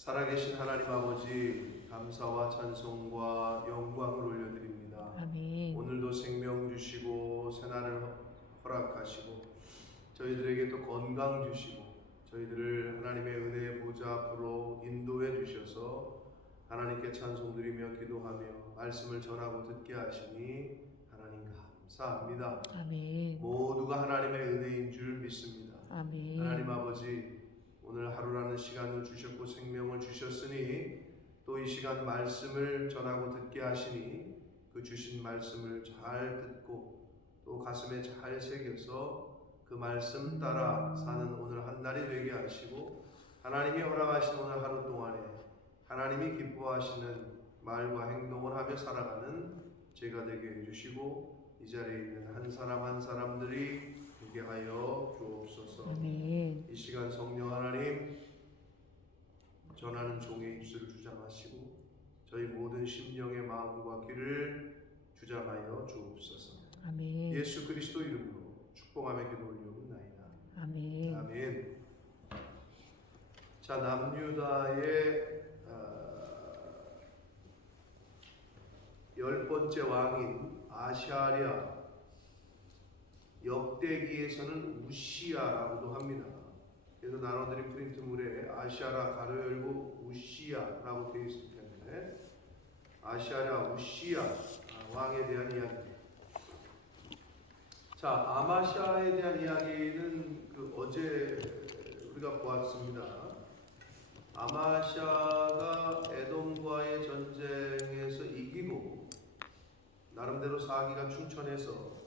살아계신 하나님 아버지, 감사와 찬송과 영광을 올려드립니다. 아멘. 오늘도 생명 주시고 새날을 허락하시고 저희들에게 또 건강 주시고 저희들을 하나님의 은혜의 보좌 앞으로 인도해 주셔서 하나님께 찬송드리며 기도하며 말씀을 전하고 듣게 하시니 하나님 감사합니다. 아멘. 모두가 하나님의 은혜인 줄 믿습니다. 아멘. 하나님 아버지, 오늘 하루라는 시간을 주셨고 생명을 주셨으니 또 이 시간 말씀을 전하고 듣게 하시니 그 주신 말씀을 잘 듣고 또 가슴에 잘 새겨서 그 말씀 따라 사는 오늘 한 날이 되게 하시고 하나님이 허락하신 오늘 하루 동안에 하나님이 기뻐하시는 말과 행동을 하며 살아가는 제가 되게 해주시고 이 자리에 있는 한 사람 한 사람들이 되게 하여 주옵소서. 아멘. 이 시간 성령 하나님 전하는 종의 입술을 주장하시고 저희 모든 심령의 마음과 귀를 주장하여 주옵소서. 아멘. 예수 그리스도 이름으로 축복하며 기도 올리옵나이다. 아멘. 아멘. 자, 남유다의 10번째 왕인 아샤랴, 역대기에서는 우시야라고도 합니다. 그래서 나눠드린 프린트물에 아샤라 가로 열고 우시야라고 되어 있을 텐데 아샤랴 우시야 왕에 대한 이야기. 자, 아마샤에 대한 이야기는 어제 우리가 보았습니다. 아마샤가 에돔과의 전쟁에서 이기고 나름대로 사기가 충천해서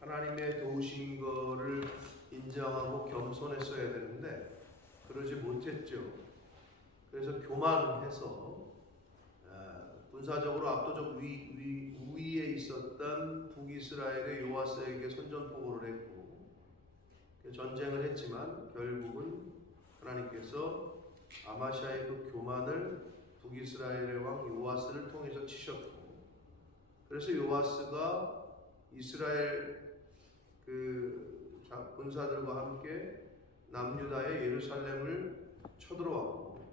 하나님의 도우신 거를 인정하고 겸손했어야 되는데 그러지 못했죠. 그래서 교만해서 군사적으로 압도적 우위에 있었던 북이스라엘의 요아스에게 선전포고를 했고 전쟁을 했지만 결국은 하나님께서 아마샤의 그 교만을 북이스라엘의 왕 요아스를 통해서 치셨고 그래서 요아스가 이스라엘 군사들과 함께 남유다의 예루살렘을 쳐들어왔고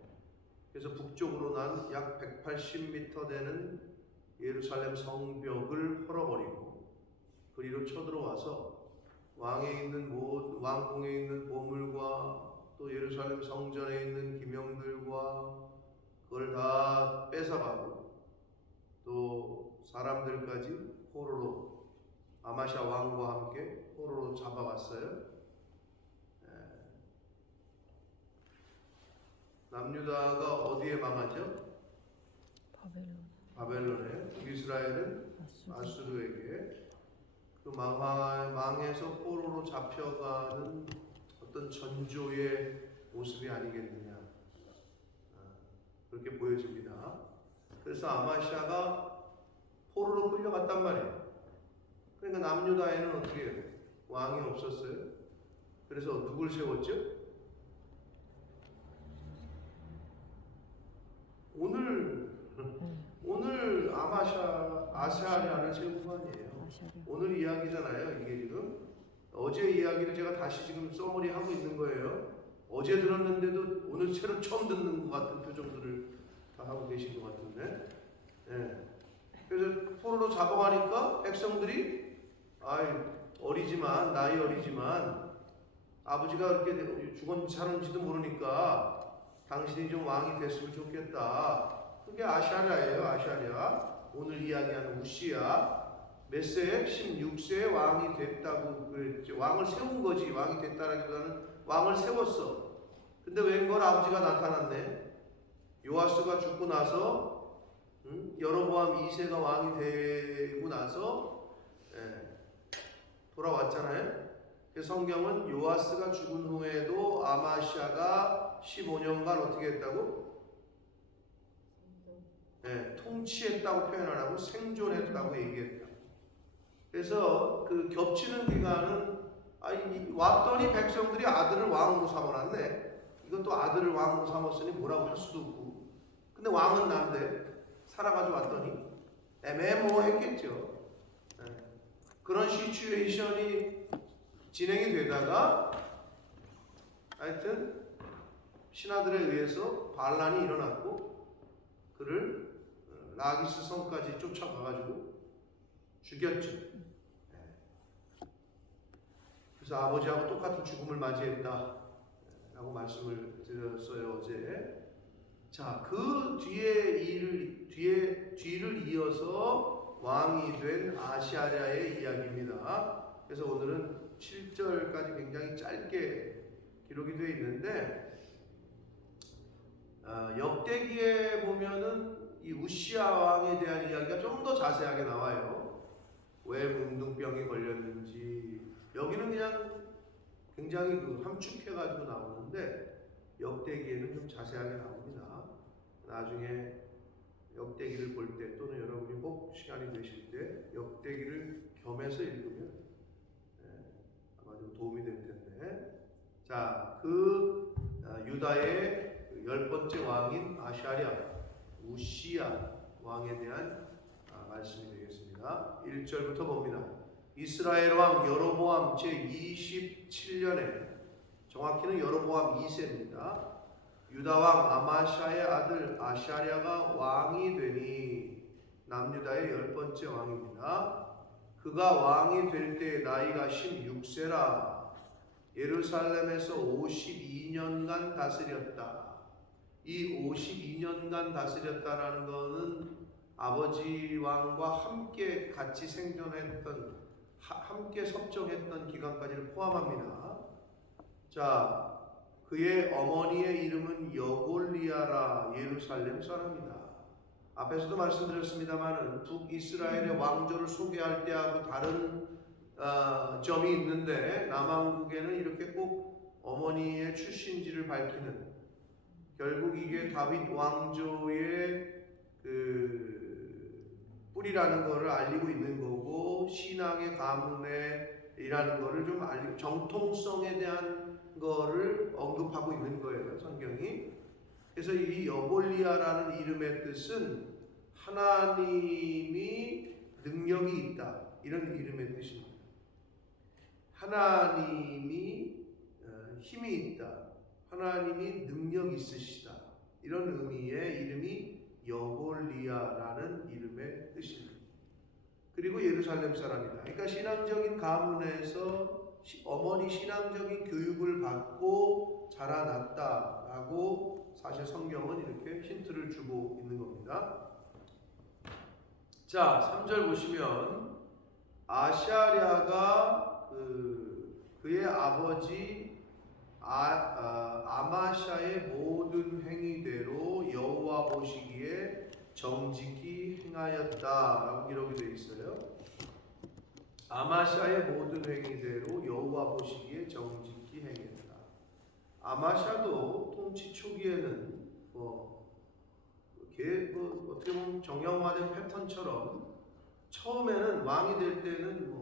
그래서 북쪽으로 난 약 180m 되는 예루살렘 성벽을 헐어버리고 그리로 쳐들어와서 왕궁에 있는 보물과 또 예루살렘 성전에 있는 기명들과 그걸 다 뺏어가고 또 사람들까지 포로로 아마샤 왕과 함께 포로로 잡아왔어요. 남유다가 어디에 망하죠? 바벨론에. 북이스라엘은 아수르에게 그 망해서 포로로 잡혀가는 어떤 전조의 모습이 아니겠느냐 그렇게 보여집니다. 그래서 아마샤가 포로로 끌려갔단 말이에요. 그러니까 남유다에는 어떻게 해요? 왕이 없었어요. 그래서 누굴 세웠죠? 오늘 아샤랴를 세운 거 아니에요. 오늘 이야기잖아요. 이게 지금 어제 이야기를 제가 다시 지금 써머리 하고 있는 거예요. 어제 들었는데도 오늘 새로 처음 듣는 것 같은 표정들을 다 하고 계신 것 같은데. 그래서 포로로 잡아가니까 백성들이 나이 어리지만 아버지가 그렇게 죽었는지 사는지도 모르니까 당신이 좀 왕이 됐으면 좋겠다. 그게 아샤랴예요. 아샤랴. 오늘 이야기하는 우시야. 몇 세? 16세에 왕이 됐다고 그랬죠. 왕을 세운 거지. 왕이 됐다라기보다는 왕을 세웠어. 근데 웬걸 아버지가 나타났네. 요아스가 죽고 나서 여로보암 2세가 왕이 되고 나서 돌아왔잖아요. 성경은 요아스가 죽은 후에도 아마샤가 15년간 어떻게 했다고? 통치했다고 표현 안 하고 생존했다고 얘기했다. 그래서 그 겹치는 기간은 왔더니 백성들이 아들을 왕으로 삼아놨네. 이것도 아들을 왕으로 삼았으니 뭐라고 할 수도 없고. 근데 왕은 난데 살아가지고 왔더니 애매모호했겠죠. 그런 시츄에이션이 진행이 되다가 하여튼 신하들에 의해서 반란이 일어났고 그를 라기스 성까지 쫓아가가지고 죽였죠. 그래서 아버지하고 똑같은 죽음을 맞이했다 라고 말씀을 드렸어요 어제. 자, 그 뒤를 이어서 왕이 된 아시아랴의 이야기입니다. 그래서 오늘은 7절까지 굉장히 짧게 기록이 되어 있는데, 역대기에 보면은 이 우시야 왕에 대한 이야기가 좀 더 자세하게 나와요. 왜 문둥병이 걸렸는지. 여기는 그냥 굉장히 함축해가지고 나오는데 역대기에는 좀 자세하게 나옵니다. 나중에 역대기를 볼 때 또는 여러분이 꼭 시간이 되실 때 역대기를 겸해서 읽으면 아마 좀 도움이 될 텐데, 자, 유다의 10번째 왕인 아샤랴 우시야 왕에 대한 말씀이 되겠습니다. 1절부터 봅니다. 이스라엘 왕 여로보암 제27년에, 정확히는 여로보암 2세입니다. 유다 왕 아마샤의 아들 아샤랴가 왕이 되니, 남유다의 10번째 왕입니다. 그가 왕이 될 때 나이가 16세라. 예루살렘에서 52년간 다스렸다. 이 52년간 다스렸다라는 것은 아버지 왕과 함께 같이 생존했던, 함께 섭정했던 기간까지를 포함합니다. 자, 그의 어머니의 이름은 여골리아라 예루살렘 사람이다. 앞에서도 말씀드렸습니다만 북이스라엘의 왕조를 소개할 때하고 다른 점이 있는데, 남왕국에는 이렇게 꼭 어머니의 출신지를 밝히는, 결국 이게 다윗 왕조의 뿌리라는 것을 알리고 있는 거고, 신앙의 가문이라는 것을 좀 알리고 정통성에 대한 거를 언급하고 있는 거예요, 성경이. 그래서 이 여골리아라는 이름의 뜻은 하나님이 능력이 있다, 이런 이름의 뜻입니다. 하나님이 힘이 있다, 하나님이 능력이 있으시다, 이런 의미의 이름이 여골리아라는 이름의 뜻입니다. 그리고 예루살렘 사람이다. 그러니까 신앙적인 가문에서 어머니 신앙적인 교육을 받고 자라났다라고 사실 성경은 이렇게 힌트를 주고 있는 겁니다. 자, 3절 보시면 아샤랴가 그의 아버지 아마샤의 모든 행위대로 여호와 보시기에 정직히 행하였다라고 기록이 되어 있어요. 아마샤의 모든 행위대로 여호와 보시기에 정직히 행했다. 아마샤도 통치 초기에는 어떻게 보면 정형화된 패턴처럼 처음에는 왕이 될 때는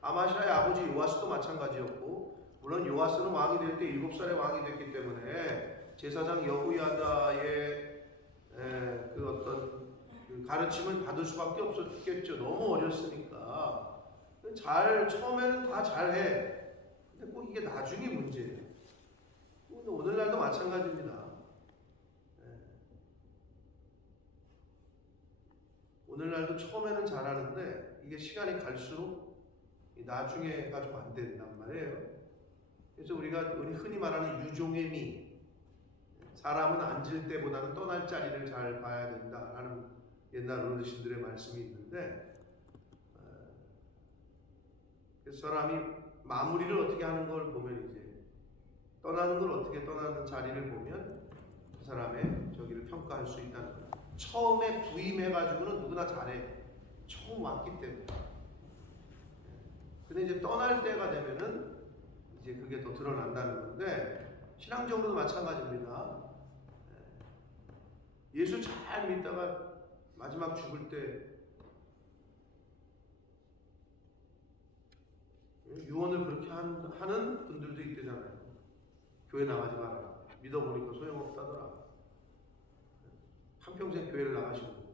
아마샤의 아버지 요아스도 마찬가지였고, 물론 요아스는 왕이 될 때 7살에 왕이 됐기 때문에 제사장 여호야다의 어떤 가르침을 받을 수밖에 없었겠죠. 너무 어렸으니까. 처음에는 다 잘해. 근데 꼭 이게 나중이 문제예요. 오늘날도 마찬가지입니다. 오늘날도 처음에는 잘하는데 이게 시간이 갈수록 나중에가 좀 안 된단 말이에요. 그래서 우리가 흔히 말하는 유종의 미, 사람은 앉을 때보다는 떠날 자리를 잘 봐야 된다라는 옛날 어르신들의 말씀이 있는데, 그래서 사람이 마무리를 어떻게 하는 걸 보면, 이제 떠나는 걸 어떻게 떠나는 자리를 보면 그 사람의 저기를 평가할 수 있다는 거예요. 처음에 부임해가지고는 누구나 잘해. 처음 왔기 때문에. 근데 이제 떠날 때가 되면은 이제 그게 더 드러난다는 건데, 신앙적으로도 마찬가지입니다. 예수 잘 믿다가 마지막 죽을 때 유언을 그렇게 하는 분들도 있대잖아요. 교회 나가지 마라. 믿어보니까 소용없다더라. 한평생 교회를 나가시고.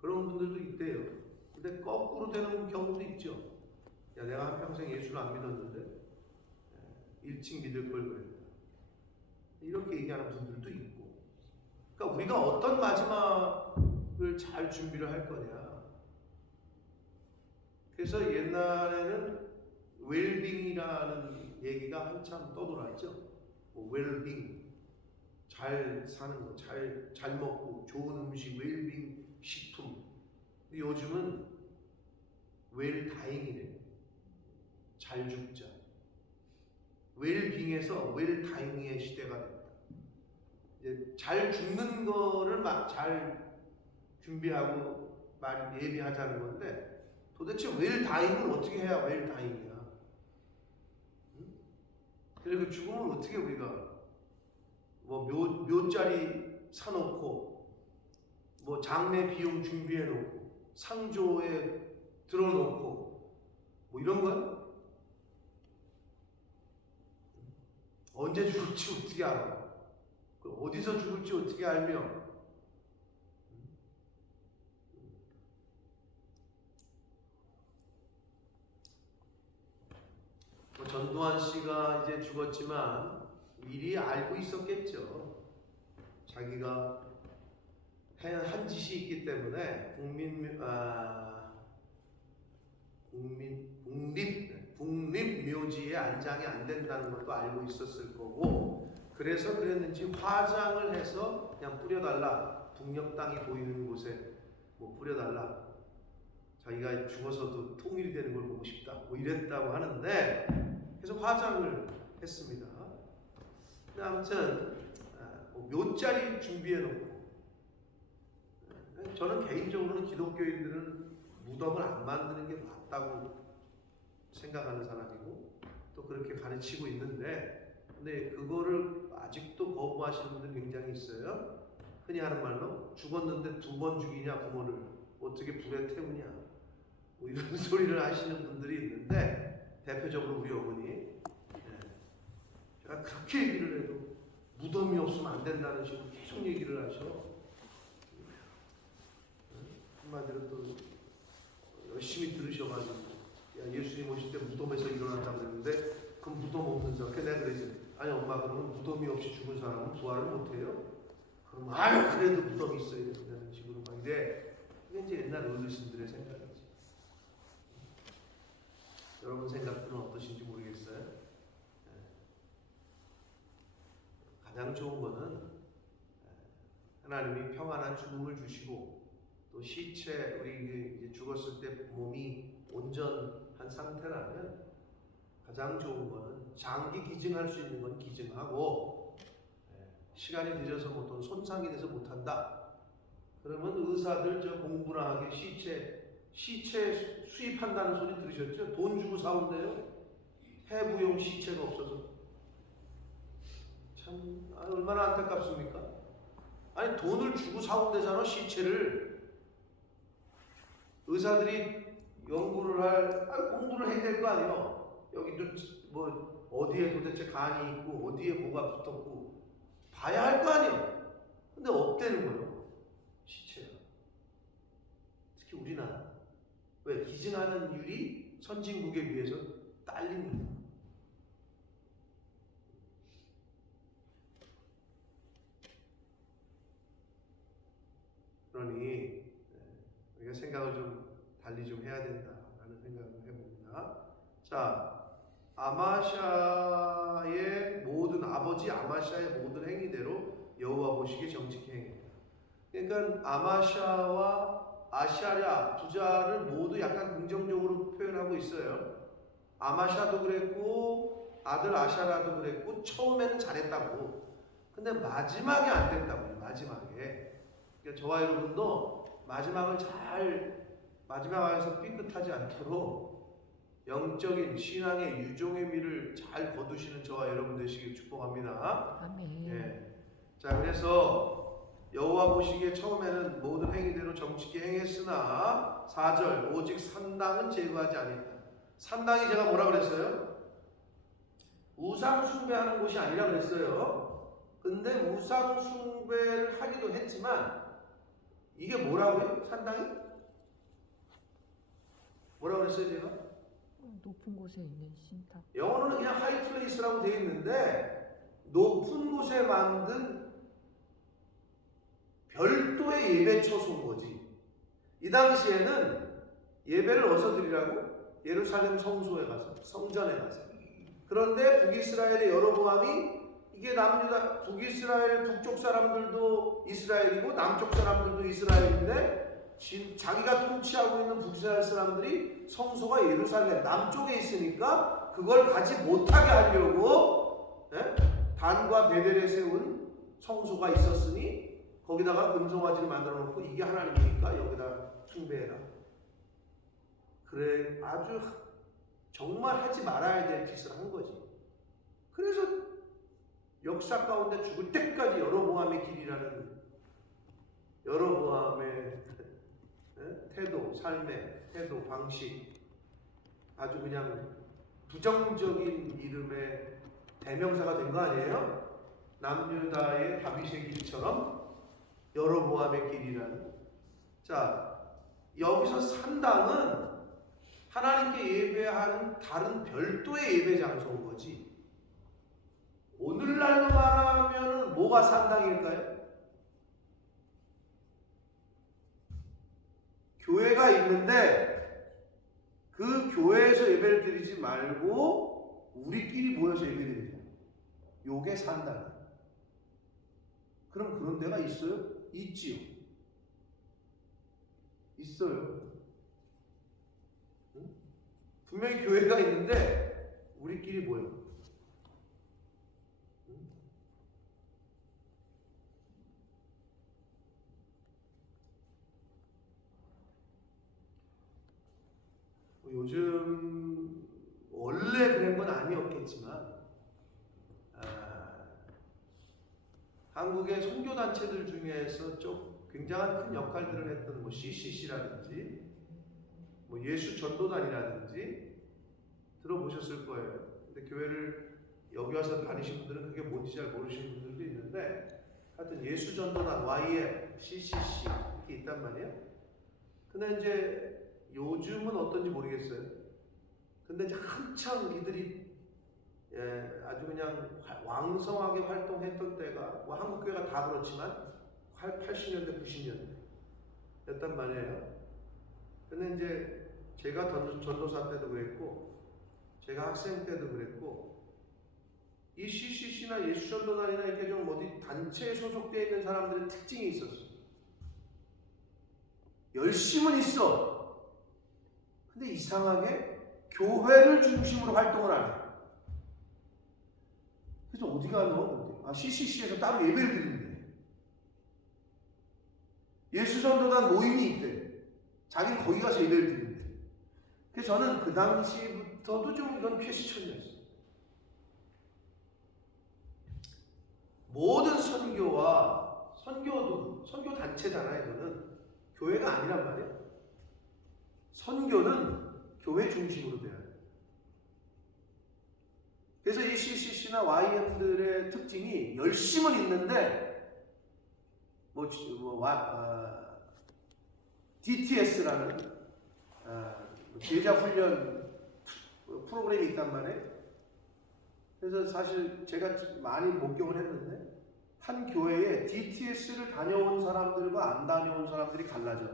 그런 분들도 있대요. 근데 거꾸로 되는 경우도 있죠. 야, 내가 한평생 예수를 안 믿었는데 일찍 믿을 걸 그랬다. 이렇게 얘기하는 분들도 있고. 그러니까 우리가 어떤 마지막을 잘 준비를 할 거냐. 그래서 옛날에는 웰빙이라는 얘기가 한참 떠돌았죠. 뭐 웰빙, 잘 사는 거, 잘 먹고 좋은 음식, 웰빙 식품. 근데 요즘은 웰다잉이래요. 잘 죽자. 웰빙에서 웰다잉의 시대가 됐다. 이제 잘 죽는 거를 막 잘 준비하고 예비하자는 건데, 도대체 웰다잉을 어떻게 해야 웰다잉이야? 응? 그리고 죽음을 어떻게 우리가 뭐 묘자리 사놓고 뭐 장례 비용 준비해놓고 상조에 들어놓고 뭐 이런 거야? 언제 죽을지 어떻게 알아? 어디서 죽을지 어떻게 알며? 뭐 전두환 씨가 이제 죽었지만 미리 알고 있었겠죠. 자기가 한 짓이 있기 때문에 국립묘지에 안장이 안 된다는 것도 알고 있었을 거고, 그래서 그랬는지 화장을 해서 그냥 뿌려달라. 북녘 땅이 보이는 곳에 뭐 뿌려달라. 자기가 죽어서도 통일되는 걸 보고 싶다. 뭐 이랬다고 하는데, 그래서 화장을 했습니다. 근데 아무튼 뭐 묘자리 준비해놓고, 저는 개인적으로는 기독교인들은 무덤을 안 만드는 게 맞다고 생각하는 사람이고 또 그렇게 가르치고 있는데, 근데 그거를 아직도 거부하시는 분들 굉장히 있어요. 흔히 하는 말로 죽었는데 두 번 죽이냐 부모를, 어떻게 불에 태우냐, 뭐 이런 소리를 하시는 분들이 있는데, 대표적으로 우리 어머니, 제가 그렇게 얘기를 해도 무덤이 없으면 안 된다는 식으로 계속 얘기를 하셔. 한마디로 또 열심히 들으셔가지고, 야, 예수님 오실 때 무덤에서 일어난다고 그랬는데 그 무덤 없는 사람, 내가 그랬지. 아니 엄마, 그러면 무덤이 없이 죽은 사람은 부활을 못해요? 그럼 아유 그래도 무덤이 있어야 된다는 식으로 막 이래. 그게 이제 옛날 어르신들의 생각이지. 여러분 생각들은 어떠신지 모르겠어요. 가장 좋은 거는 하나님이 평안한 죽음을 주시고, 또 시체, 우리 이제 죽었을 때 몸이 온전한 상태라면 가장 좋은 거는 장기 기증할 수 있는 건 기증하고, 시간이 늦어서 또 손상이 돼서 못한다. 그러면 의사들 저 공부나 하게 시체 수입한다는 소리 들으셨죠? 돈 주고 사온대요. 해부용 시체가 없어서. 참 얼마나 안타깝습니까? 아니 돈을 주고 사온대잖아, 시체를. 의사들이 연구를 공부를 해야 될 거 아니에요. 여기 뭐 어디에 도대체 간이 있고 어디에 뭐가 붙었고 봐야 할 거 아니에요. 근데 없대는 거예요, 시체가. 특히 우리나라. 왜? 기증하는 율이 선진국에 비해서 딸립니다. 그러니 우리가 생각을 좀 달리 좀 해야 된다라는 생각을 해봅니다. 자, 아마샤의 모든 아버지 아마샤의 모든 행위대로 여호와 보시기에 정직히 행했다. 그러니까 아마샤와 아샤랴 부자를 모두 약간 긍정적으로 표현하고 있어요. 아마샤도 그랬고 아들 아샤라도 그랬고 처음에는 잘했다고. 근데 마지막에 안 됐다고. 마지막에. 그러니까 저와 여러분도 마지막에서 삐끗하지 않도록 영적인 신앙의 유종의 미를 잘 거두시는 저와 여러분 되시길 축복합니다. 아멘. 예. 자, 그래서 여호와 보시기에 처음에는 모든 행위대로 정직히 행했으나 4절 오직 산당은 제거하지 아니했다. 산당이 제가 뭐라 그랬어요? 우상 숭배하는 곳이 아니라 그랬어요. 근데 우상 숭배를 하기도 했지만 이게 뭐라고요? 산당이? 뭐라고 그랬어요 제가? 높은 곳에 있는 신탁. 영어로는 그냥 하이 플레이스라고 되어 있는데 높은 곳에 만든 별도의 예배 처소인 거지. 이 당시에는 예배를 어디서 드리라고? 예루살렘 성소에 가서, 성전에 가서. 그런데 북이스라엘의 여로보암이 이게 남유다, 북이스라엘 북쪽 사람들도 이스라엘이고 남쪽 사람들도 이스라엘인데 자기가 통치하고 있는 북이스라엘 사람들이 성소가 예루살렘 남쪽에 있으니까 그걸 가지 못하게 하려고 단과 베델에 세운 성소가 있었으니 거기다가 금송아지를 만들어 놓고 이게 하나님이니까 여기다 숭배해라. 그래, 아주 정말 하지 말아야 될 짓을 한 거지. 그래서 역사 가운데 죽을 때까지 여로보암의 길이라는 여로보암의 태도, 삶의 태도, 방식, 아주 그냥 부정적인 이름의 대명사가 된 거 아니에요? 남유다의 다윗의 길처럼 여로보암의 길이라는. 자, 여기서 산당은 하나님께 예배하는 다른 별도의 예배 장소인 거지. 오늘날로 말하면 뭐가 산당일까요? 교회가 있는데 그 교회에서 예배를 드리지 말고 우리끼리 모여서 예배 드리자. 요게 산당. 그럼 그런 데가 있어요? 있지요. 있어요. 응? 분명히 교회가 있는데 우리끼리 모여. 응? 요즘 원래 그런 건 아니었겠지만 한국의 선교단체들 중에서 좀 굉장한 큰 역할들을 했던 CCC라든지 예수전도단이라든지 들어보셨을 거예요. 근데 교회를 여기 와서 다니신 분들은 그게 뭔지 잘 모르시는 분들도 있는데 하여튼 예수전도단, YM, CCC 이렇게 있단 말이에요. 근데 이제 요즘은 어떤지 모르겠어요. 근데 이제 한창 이들이 아주 그냥 왕성하게 활동했던 때가 한국교회가 다 그렇지만 80년대, 90년대였단 말이에요. 근데 이제 제가 전도사 때도 그랬고 제가 학생 때도 그랬고 이 CCC나 예수전도단이나 이렇게 좀 어디 단체에 소속되어 있는 사람들의 특징이 있었어요. 열심은 있어. 근데 이상하게 교회를 중심으로 활동을 안 해. 그래서 어디 가노? CCC에서 따로 예배를 드리는데 예수전도단 모임이 있대. 자기는 거기 가서 예배를 드리는데. 그래서 저는 그 당시부터도 좀 이건 퀘스천이었어요. 모든 선교와 선교 단체잖아요. 이거는 교회가 아니란 말이에요. 선교는 교회 중심으로 돼야 돼요. 그래서 이 CCC나 YM들의 특징이 열심은 있는데 DTS라는 제자 훈련 프로그램이 있단 말이에요. 그래서 사실 제가 많이 목격을 했는데 한 교회에 DTS를 다녀온 사람들과 안 다녀온 사람들이 갈라져.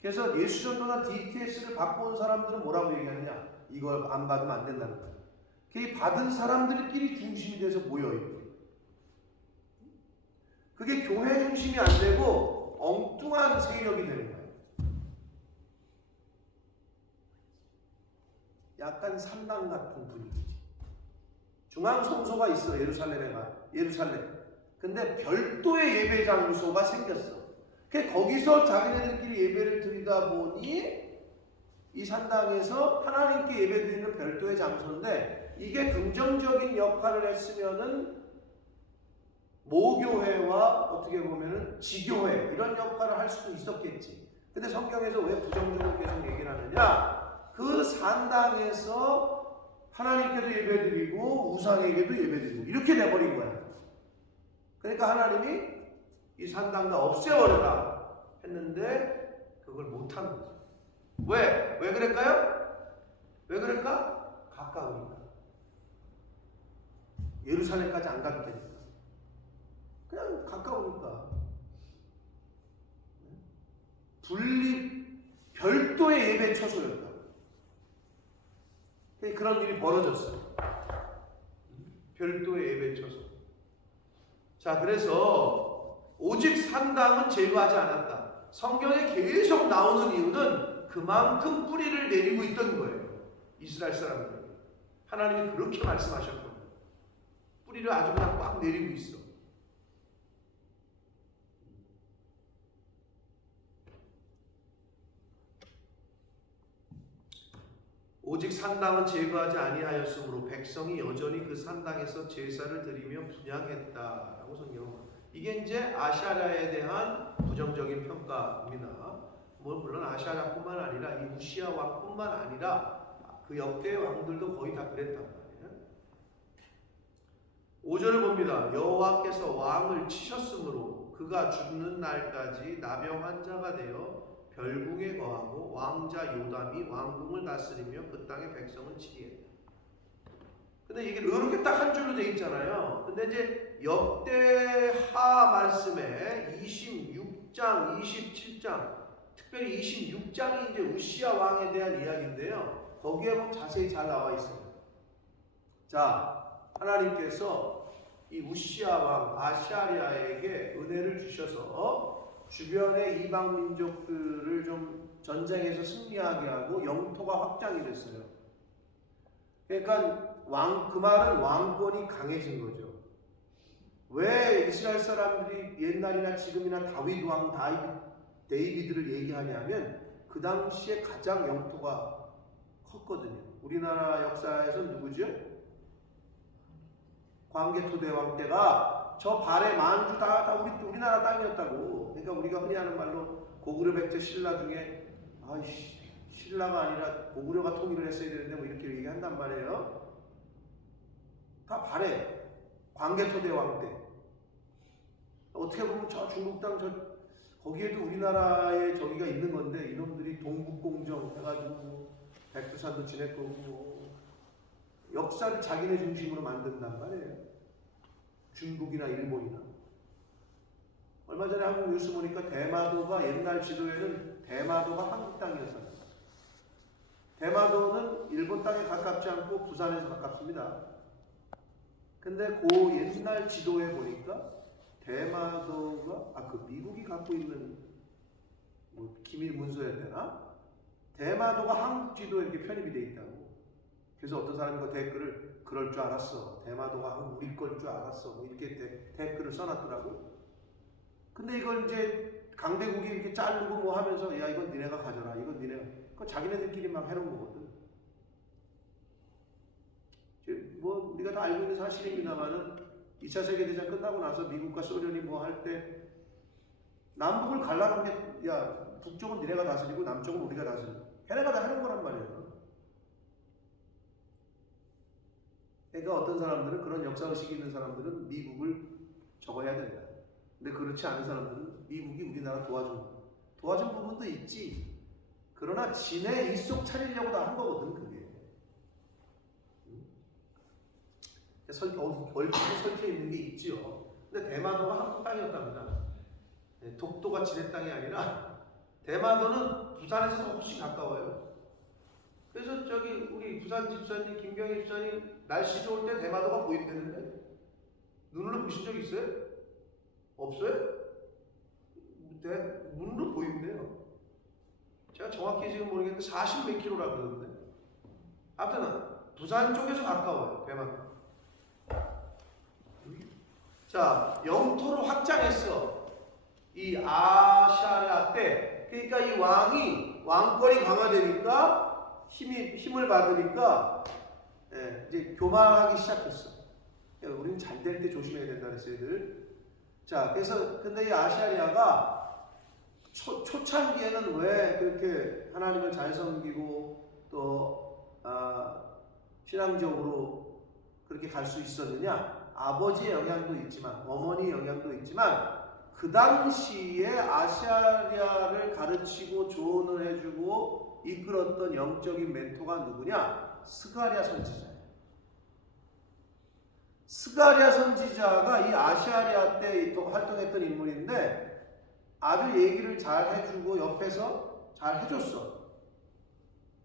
그래서 예수전도나 DTS를 받고 온 사람들은 뭐라고 얘기하느냐? 이걸 안 받으면 안 된다는 거예요. 그 받은 사람들끼리 중심이 돼서 모여요. 그게 교회 중심이 안 되고 엉뚱한 세력이 되는 거예요. 약간 산당 같은 분위기지. 중앙 성소가 있어. 예루살렘. 근데 별도의 예배 장소가 생겼어. 거기서 자기네들끼리 예배를 드리다 보니 이 산당에서 하나님께 예배 드리는 별도의 장소인데 이게 긍정적인 역할을 했으면은 모교회와 어떻게 보면은 지교회 이런 역할을 할 수도 있었겠지. 근데 성경에서 왜 부정적으로 계속 얘기를 하느냐? 그 산당에서 하나님께도 예배드리고 우상에게도 예배드리고 이렇게 돼버린 거야. 그러니까 하나님이 이 산당 다 없애버려라 했는데 그걸 못한 거지. 왜 그럴까요? 왜 그럴까? 가까우니까. 예루살렘까지 안 가도 되니까. 그냥 가까우니까. 별도의 예배 처소였다. 그런 일이 벌어졌어요. 별도의 예배 처소. 자, 그래서 오직 산당은 제거하지 않았다. 성경에 계속 나오는 이유는 그만큼 뿌리를 내리고 있던 거예요. 이스라엘 사람들에게. 하나님이 그렇게 말씀하셨거든요. 뿌리를 아주 그냥 꽉 내리고 있어. 오직 산당은 제거하지 아니하였으므로 백성이 여전히 그 산당에서 제사를 드리며 분향했다라고 성경은. 이게 이제 아샤랴에 대한 부정적인 평가입니다. 물론 아샤랴뿐만 아니라 이 우시야 왕뿐만 아니라 그 역대 왕들도 거의 다 그랬단 말이에요. 5절을 봅니다. 여호와께서 왕을 치셨으므로 그가 죽는 날까지 나병 환자가 되어 별궁에 거하고 왕자 요담이 왕궁을 다스리며 그 땅의 백성을 치리했다. 근데 이게 이렇게 딱 한 줄로 돼 있잖아요. 근데 이제 역대하 말씀에 26장, 27장, 특별히 26장이 이제 우시야 왕에 대한 이야기인데요. 거기에 보면 자세히 잘 나와 있어요. 자, 하나님께서 이 우시야 왕 아샤랴에게 은혜를 주셔서 주변의 이방 민족들을 좀 전쟁에서 승리하게 하고 영토가 확장이 됐어요. 그러니까 그 말은 왕권이 강해진 거죠. 왜 이스라엘 사람들이 옛날이나 지금이나 다윗 왕 데이비드를 얘기하냐면 그 당시에 가장 영토가 컸거든요. 우리나라 역사에서 누구죠? 광개토대왕 때가 저 발해 만주 다 우리나라 땅이었다고. 그러니까 우리가 흔히 하는 말로 고구려 백제 신라 중에 신라가 아니라 고구려가 통일을 했어야 되는데 뭐 이렇게 얘기한단 말이에요. 다 발해. 광개토대왕 때. 어떻게 보면 저 중국 땅 거기에도 우리나라에 저기가 있는 건데 이놈들이 동북공정 해가지고 백두산도 지낼 거고 역사를 자기네 중심으로 만든단 말이에요. 중국이나 일본이나. 얼마 전에 한국 뉴스 보니까 대마도가 옛날 지도에는 대마도가 한국 땅이었어요. 대마도는 일본 땅에 가깝지 않고 부산에서 가깝습니다. 근데 그 옛날 지도에 보니까 대마도가 그 미국이 갖고 있는 기밀 문서였대나? 대마도가 한국 지도에 이렇게 편입이 돼 있다고. 그래서 어떤 사람이 그 댓글을 그럴 줄 알았어. 대마도가 우리 걸 줄 알았어. 뭐 이렇게 댓글을 써놨더라고. 근데 이걸 이제 강대국이 이렇게 자르고 뭐 하면서 야 이건 니네가 가져라. 이건 니네가. 그거 자기네들끼리 막 해놓은 거거든. 뭐 우리가 다 알고 있는 사실입니다만은 2차 세계대전 끝나고 나서 미국과 소련이 뭐 할 때 남북을 갈라놓은 게 야 북쪽은 니네가 다스리고 남쪽은 우리가 다스리고 걔네가 다 하는 거란 말이에요. 그러니까 어떤 사람들은 그런 역사의식이 있는 사람들은 미국을 적어야 된다. 근데 그렇지 않은 사람들은 미국이 우리나라 도와준 부분도 있지. 그러나 지네 일속 차리려고 다 한 거거든 그게. 얽히고 설켜 있는 게 있지요. 근데 대마도가 한국 땅이었답니다. 독도가 지네 땅이 아니라 대마도는 부산에서 훨씬 가까워요. 그래서 저기 우리 부산 집사님 김경희 집사님 날씨 좋을 때 대마도가 보인다는데 눈으로 보신 적 있어요? 없어요? 눈으로 보인대요. 제가 정확히 지금 모르겠는데 40 몇 킬로라고 그러는데 아무튼 부산 쪽에서 가까워요. 대마도. 자, 영토를 확장했어. 이 아샤랴 때. 그러니까 이 왕이 왕권이 강화되니까 힘을 받으니까 이제 교만하기 시작했어. 우리는 잘 될 때 조심해야 된다 그랬어요, 애들. 자, 그래서 근데 이 아샤랴가 초창기에는 왜 그렇게 하나님을 잘 섬기고 또 신앙적으로 그렇게 갈 수 있었느냐? 아버지의 영향도 있지만 어머니의 영향도 있지만 그 당시에 아샤랴를 가르치고 조언을 해주고 이끌었던 영적인 멘토가 누구냐? 스가랴 선지자예요. 스가랴 선지자가 이 아시아리아 때 활동했던 인물인데 아주 얘기를 잘 해주고 옆에서 잘 해줬어.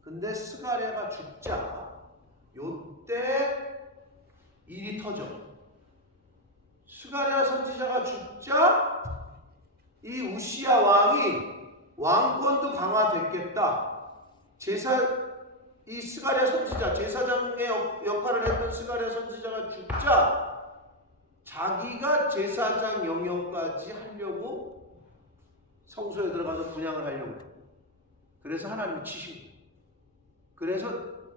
근데 스가랴가 죽자 요때 일이 터져. 스가랴 선지자가 죽자 이 우시야 왕이 왕권도 강화됐겠다. 이 스가랴 선지자, 제사장의 역할을 했던 스가랴 선지자가 죽자 자기가 제사장 영역까지 하려고 성소에 들어가서 분향을 하려고 해. 그래서 하나님이 치신 거예요. 그래서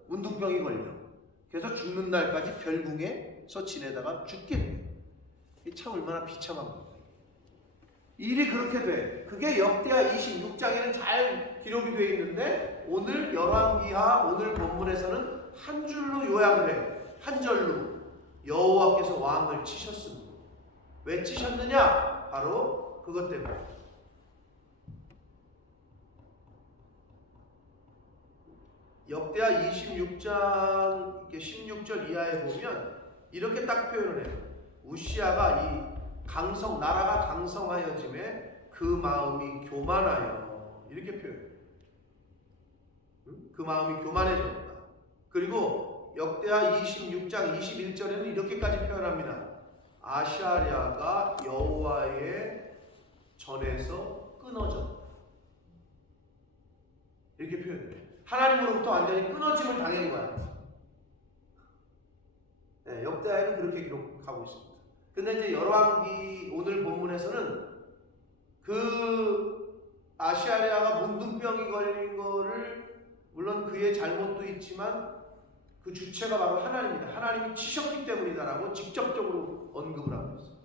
문둥병이 걸려. 그래서 죽는 날까지 별궁에서 지내다가 죽게 돼요. 이게 참 얼마나 비참한 거예요. 일이 그렇게 돼. 그게 역대하 26장에는 잘 기록이 되어 있는데 오늘 열왕기하 오늘 본문에서는 한 줄로 요약을 해. 한 절로 여호와께서 왕을 치셨습니다. 왜 치셨느냐? 바로 그것 때문에. 역대하 26장 16절 이하에 보면 이렇게 딱 표현을 해요. 우시아가 이 나라가 강성하여짐에 그 마음이 교만하여 이렇게 표현해요. 그 마음이 교만해졌다. 그리고 역대하 26장 21절에는 이렇게까지 표현합니다. 아시아랴가 여호와의 전에서 끊어졌다. 이렇게 표현해요. 하나님으로부터 완전히 끊어짐을 당한 거야. 네, 역대하에는 그렇게 기록하고 있습니다. 근데 이제 열왕기 오늘 본문에서는 그 아시아리아가 문둥병이 걸린 거를 물론 그의 잘못도 있지만 그 주체가 바로 하나님이다. 하나님이 치셨기 때문이다라고 직접적으로 언급을 하고 있어요.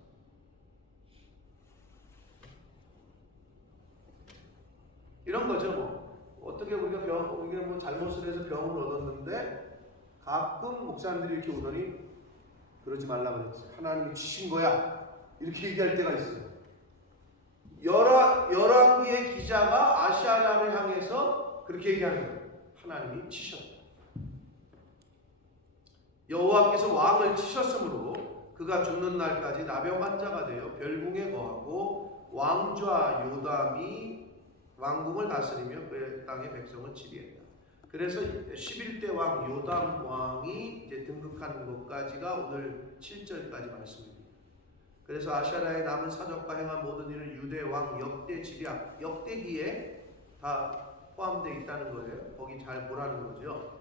이런 거죠. 뭐 어떻게 우리가 뭐 잘못을 해서 병을 얻었는데 가끔 목사님들이 이렇게 오더니 그러지 말라고 그랬어요. 하나님이 치신 거야. 이렇게 얘기할 때가 있어요. 열왕기의 기자가 아시아라를 향해서 그렇게 얘기하는 거예요. 하나님이 치셨다. 여호와께서 왕을 치셨으므로 그가 죽는 날까지 나병 환자가 되어 별궁에 거하고 왕좌 요담이 왕궁을 다스리며 그 땅의 백성을 치리했다. 그래서 11대 왕 요담 왕이 이제 등극한 것까지가 오늘 7절까지 말씀입니다. 그래서 아시아라에 남은 사적과 행한 모든 일은 유대 왕 역대 지략, 역대기에 다 포함되어 있다는 거예요. 거기 잘 보라는 거죠.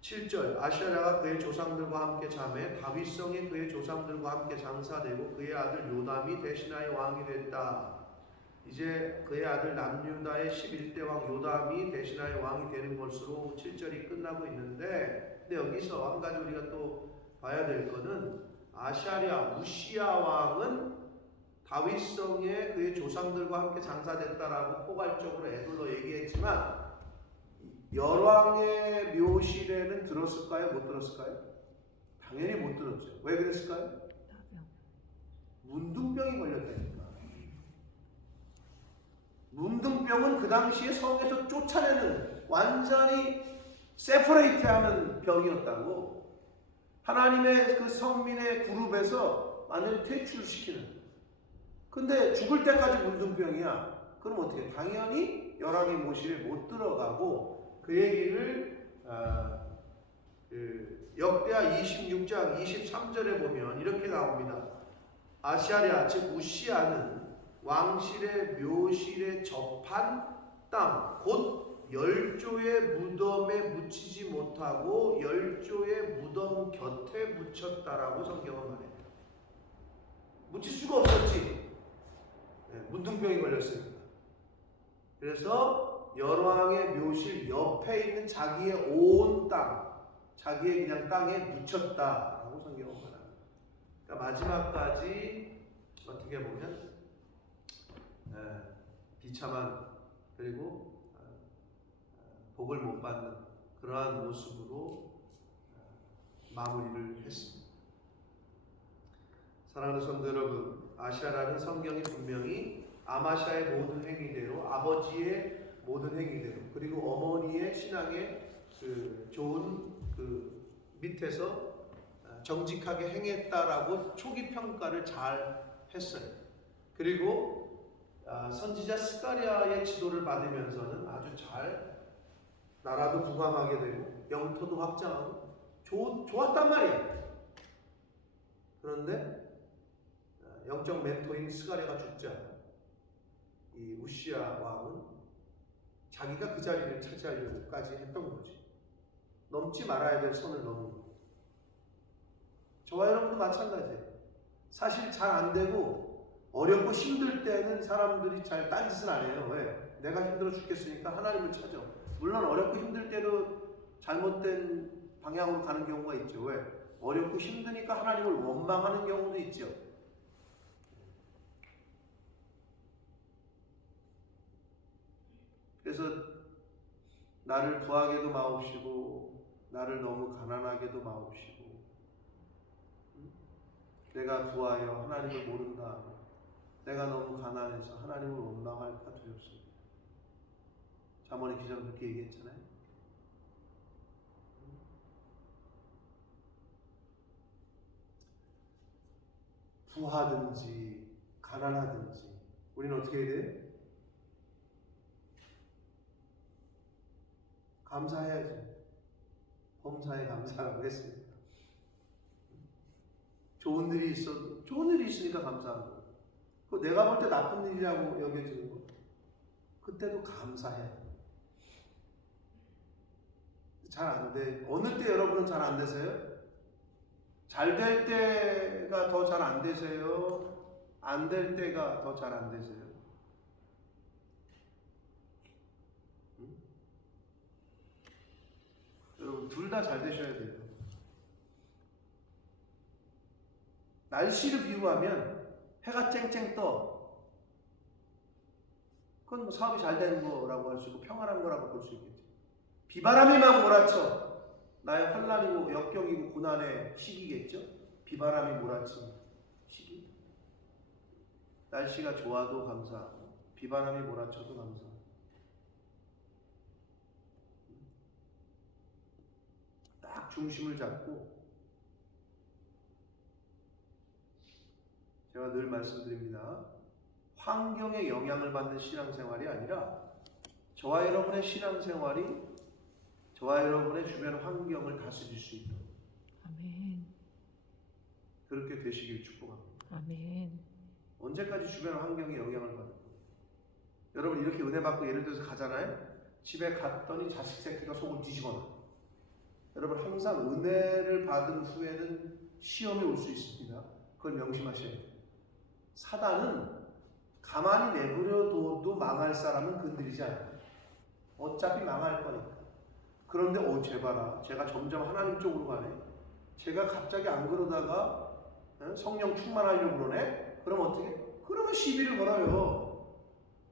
7절 아시아라가 그의 조상들과 함께 잠에 다윗성에 그의 조상들과 함께 장사되고 그의 아들 요담이 대신하여 왕이 됐다. 이제 그의 아들 남유다의 11대 왕 요담이 대신하여 왕이 되는 것으로 7절이 끝나고 있는데, 근데 여기서 한 가지 우리가 또 봐야 될 거는 아시아리아 우시야 왕은 다윗성에 그의 조상들과 함께 장사됐다라고 포괄적으로 애둘러 얘기했지만 열왕의 묘실에는 들었을까요? 못 들었을까요? 당연히 못 들었죠. 왜 그랬을까요? 문둥병이 걸렸다니까. 문둥병은 그 당시에 성에서 쫓아내는 완전히 세퍼레이트하는 병이었다고. 하나님의 그 성민의 그룹에서 완전히 퇴출시키는. 근데 죽을 때까지 문둥병이야. 그럼 어떻게? 당연히 열왕의 묘실에 못 들어가고 그 얘기를 역대하 26장 23절에 보면 이렇게 나옵니다. 아시아리아 즉 우시아는 왕실의 묘실에 접한 땅 곧 열조의 무덤에 묻히지 못하고 열조의 무덤 곁에 묻혔다라고 성경은 말해요. 묻힐 수가 없었지. 문둥병이 걸렸습니다. 그래서 열왕의 묘실 옆에 있는 자기의 온 땅, 자기의 그냥 땅에 묻혔다라고 성경은 말합니다. 그러니까 마지막까지 어떻게 보면 비참한 그리고 복을 못 받는 그러한 모습으로 마무리를 했습니다. 사랑하는 성도 여러분, 아시아라는 성경이 분명히 아마샤의 모든 행위대로, 아버지의 모든 행위대로, 그리고 어머니의 신앙의 그 좋은 그 밑에서 정직하게 행했다라고 초기 평가를 잘 했어요. 그리고 선지자 스가랴의 지도를 받으면서는 아주 잘 나라도 부강하게 되고 영토도 확장하고 좋았단 말이에요. 그런데 영적 멘토인 스가랴가 죽자 이 우시야 왕은 자기가 그 자리를 차지하려고까지 했던 거지. 넘지 말아야 될 선을 넘은 거. 저와 여러분도 마찬가지예요. 사실 잘 안 되고 어렵고 힘들 때는 사람들이 잘 딴짓은 안 해요. 왜? 내가 힘들어 죽겠으니까 하나님을 찾아. 물론 어렵고 힘들 때도 잘못된 방향으로 가는 경우가 있죠. 왜? 어렵고 힘드니까 하나님을 원망하는 경우도 있죠. 그래서 나를 부하게도 마옵시고 나를 너무 가난하게도 마옵시고 내가 부하여 하나님을 모른다. 내가 너무 가난해서 하나님을 원망할까 두렵습니다. 잠언의 기자는 그렇게 얘기했잖아요. 부하든지 가난하든지 우리는 어떻게 해야 돼? 감사해야지. 범사에 감사라고 했으니까. 좋은 일이 있으니까 감사한 거. 그 내가 볼 때 나쁜 일이라고 여겨지는 거. 그때도 감사해. 잘 안 돼. 어느 때 여러분은 잘 안 되세요? 잘 될 때가 더 잘 안 되세요? 안 될 때가 더 잘 안 되세요? 여러분 둘 다 잘 되셔야 돼요. 날씨를 비유하면 해가 쨍쨍 떠. 그건 뭐 사업이 잘 되는 거라고 할 수 있고 평안한 거라고 볼 수 있겠죠. 비바람이 막 몰아쳐. 나의 환난이고 역경이고 고난의 시기겠죠. 비바람이 몰아친 시기. 날씨가 좋아도 감사하고 비바람이 몰아쳐도 감사하고. 딱 중심을 잡고 제가 늘 말씀드립니다. 환경에 영향을 받는 신앙생활이 아니라 저와 여러분의 신앙생활이 저와 여러분의 주변 환경을 다스릴 수 있도록 아멘. 그렇게 되시길 축복합니다. 아멘. 언제까지 주변 환경에 영향을 받는 거예요? 여러분 이렇게 은혜 받고 예를 들어서 가잖아요. 집에 갔더니 자식 새끼가 속을 뒤집어놔. 여러분 항상 은혜를 받은 후에는 시험이 올 수 있습니다. 그걸 명심하셔야 돼요. 사단은 가만히 내버려둬도 망할 사람은 건드리지 않아요. 어차피 망할 거니까. 그런데 제봐라. 제가 점점 하나님 쪽으로 가네. 제가 갑자기 안 그러다가 성령 충만하려고 그러네. 그럼 어떻게? 그러면 시비를 걸어요.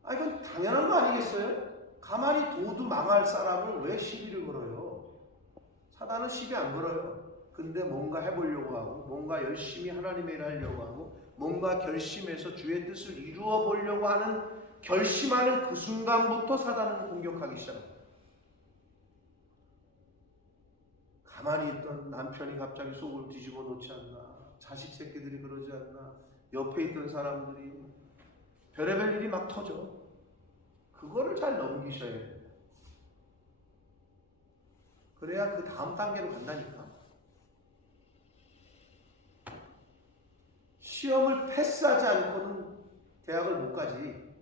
이건 당연한 거 아니겠어요? 가만히 둬도 망할 사람을 왜 시비를 걸어요? 사단은 시비 안 걸어요. 근데 뭔가 해보려고 하고 뭔가 열심히 하나님의 일을 하려고 하고 뭔가 결심해서 주의 뜻을 이루어 보려고 하는 결심하는 그 순간부터 사단은 공격하기 시작합니다. 가만히 있던 남편이 갑자기 속을 뒤집어 놓지 않나, 자식 새끼들이 그러지 않나, 옆에 있던 사람들이 별의별 일이 막 터져. 그거를 잘 넘기셔야 돼요. 그래야 그 다음 단계로 간다니까. 시험을 패스하지 않고는 대학을 못 가지.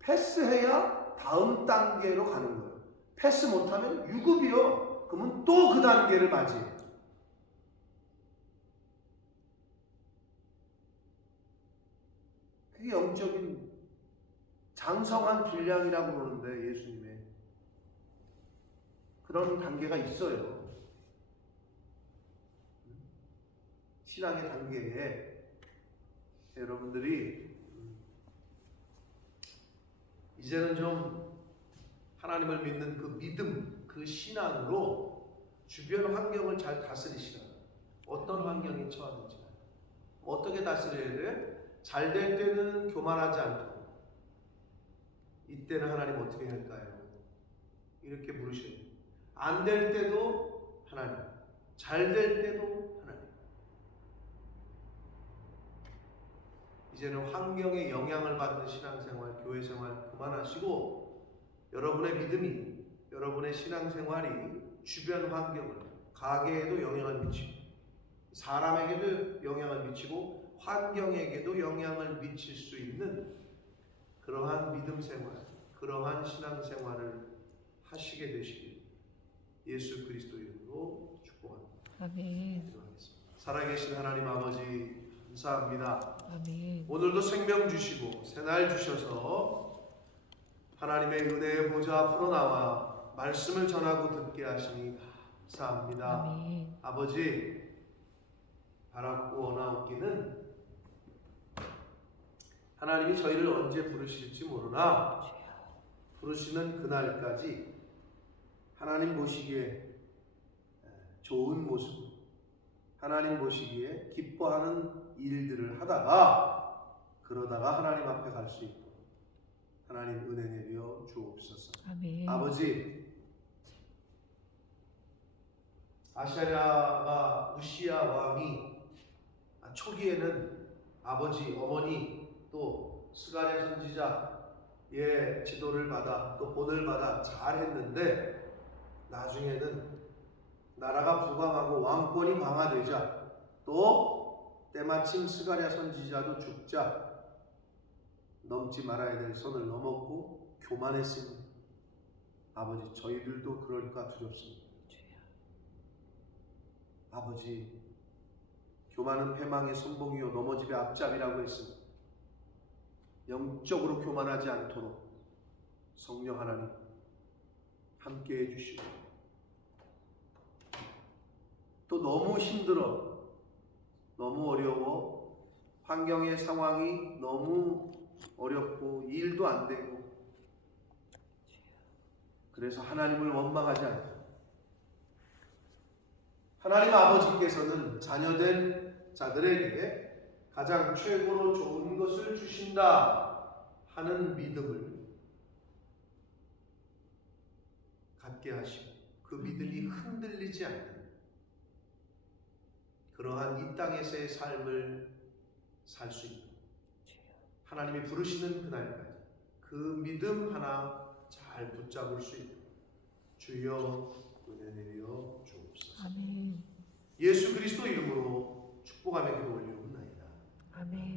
패스해야 다음 단계로 가는 거예요. 패스 못하면 유급이요. 그러면 또 그 단계를 맞이해요. 그게 영적인 장성한 분량이라고 그러는데 예수님의 그런 단계가 있어요. 신앙의 단계에 여러분들이 이제는 좀 하나님을 믿는 그 믿음, 그 신앙으로 주변 환경을 잘 다스리시라. 어떤 환경에 처하든지 어떻게 다스려야 돼? 잘 될 때는 교만하지 않고 이때는 하나님 어떻게 할까요? 이렇게 물으셔야 돼요. 안 될 때도 하나님, 잘 될 때도 하나님. 이제는 환경에 영향을 받는 신앙생활, 교회생활 그만하시고 여러분의 믿음이, 여러분의 신앙생활이 주변 환경을, 가게에도 영향을 미치고 사람에게도 영향을 미치고 환경에게도 영향을 미칠 수 있는 그러한 믿음 생활, 그러한 신앙 생활을 하시게 되시길 예수 그리스도 이름으로 축복합니다. 아멘. 기도하겠습니다. 살아계신 하나님 아버지 감사합니다. 아멘. 오늘도 생명 주시고 새날 주셔서 하나님의 은혜의 보좌 앞으로 나와 말씀을 전하고 듣게 하시니 감사합니다. 아멘. 아버지 바랍고 원하옵기는 하나님이 저희를 언제 부르실지 모르나 부르시는 그날까지 하나님 보시기에 좋은 모습, 하나님 보시기에 기뻐하는 일들을 하다가 그러다가 하나님 앞에 갈 수 있도록 하나님 은혜 내려 주옵소서. 아멘. 아버지, 아샤랴가 우시야 왕이 초기에는 아버지, 어머니 또 스가랴 선지자의 지도를 받아 또 본을 받아 잘했는데 나중에는 나라가 부강하고 왕권이 강화되자 또 때마침 스가랴 선지자도 죽자 넘지 말아야 될 선을 넘었고 교만했으니 아버지 저희들도 그럴까 두렵습니다. 아버지 교만은 패망의 선봉이요 넘어짐의 앞잡이라고 했습니다. 영적으로 교만하지 않도록 성령 하나님 함께해 주시고 또 너무 힘들어 너무 어려워 환경의 상황이 너무 어렵고 일도 안 되고 그래서 하나님을 원망하지 않고 하나님 아버지께서는 자녀된 자들에게 가장 최고로 좋은 것을 주신다 하는 믿음을 갖게 하시고 그 믿음이 흔들리지 않는 그러한 이 땅에서의 삶을 살 수 있는 하나님이 부르시는 그날까지 그 믿음 하나 잘 붙잡을 수 있도록 주여 은혜 내려 주옵소서. 아멘. 예수 그리스도 이름으로 축복하며 기도 올리옵나이다. 아멘.